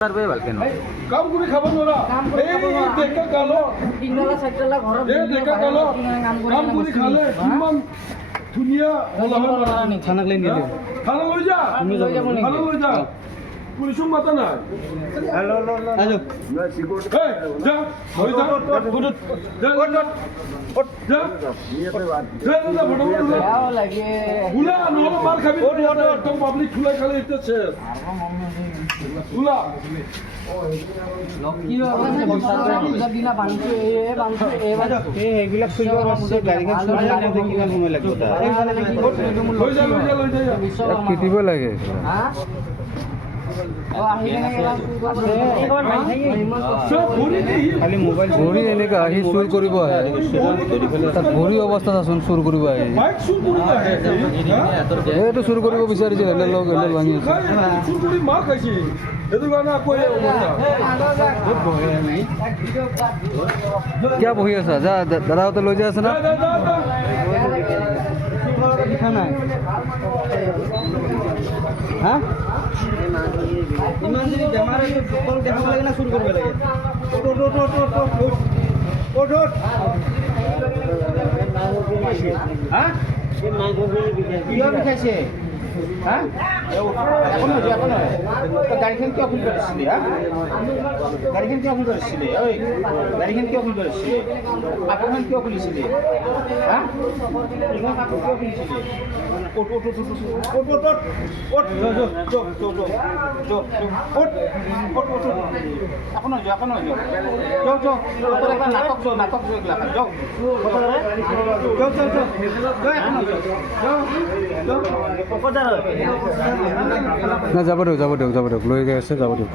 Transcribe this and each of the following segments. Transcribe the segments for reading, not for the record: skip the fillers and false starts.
কাম কৰি খাব নোৱাৰা ডেকা কালো কাম কৰি খালে কিমান ধুনীয়া থানাক লৈ নিলে খানা লৈ যা খানা লৈ যা পুলিচক মাতা নাই মার খাবি একদম পাবলিক খুলে খালে এটা শেষ খুলা এইবিলাক খুলিব গাড়ীখন কিমান সময় লাগিব পিটিব লাগে খালি মোবাইল ভৰি এনেকা আহি চুৰ কৰিব আহে তাত ভৰি অৱস্থা চাচোন চুৰ কৰিব আহে এইটো চুৰ কৰিব বিচাৰিছে ভাঙি আছে মাৰ খাইছে সেইটো কাৰণে আকৌ কিয় বহি আছা যা দাদাহঁতে লৈ যাই আছে না নাই হা ইমান যদি বেমাৰ দেখাব লাগে না চুৰ কৰিব লাগে কিয় বিষাইছে হা গাড়ীখন কিয় ফুল কৰিছিলি হা গাড়ীখন কিয় ফুল কৰিছিলি ঐ গাড়ীখন কিয় ফুল কৰিছিলি কাপোৰখন কিয় খুলিছিলি হা কাপোৰ কিয় খুলিছিলি না যাব দিয়ক লৈ গৈ আছে যাব দিয়ক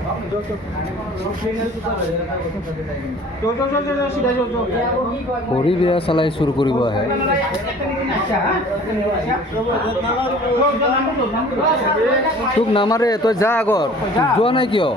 ভৰি বেয়া চালাই চুৰ কৰিব আহে তোক নামাৰে তই যা আগত যোৱা নাই কিয়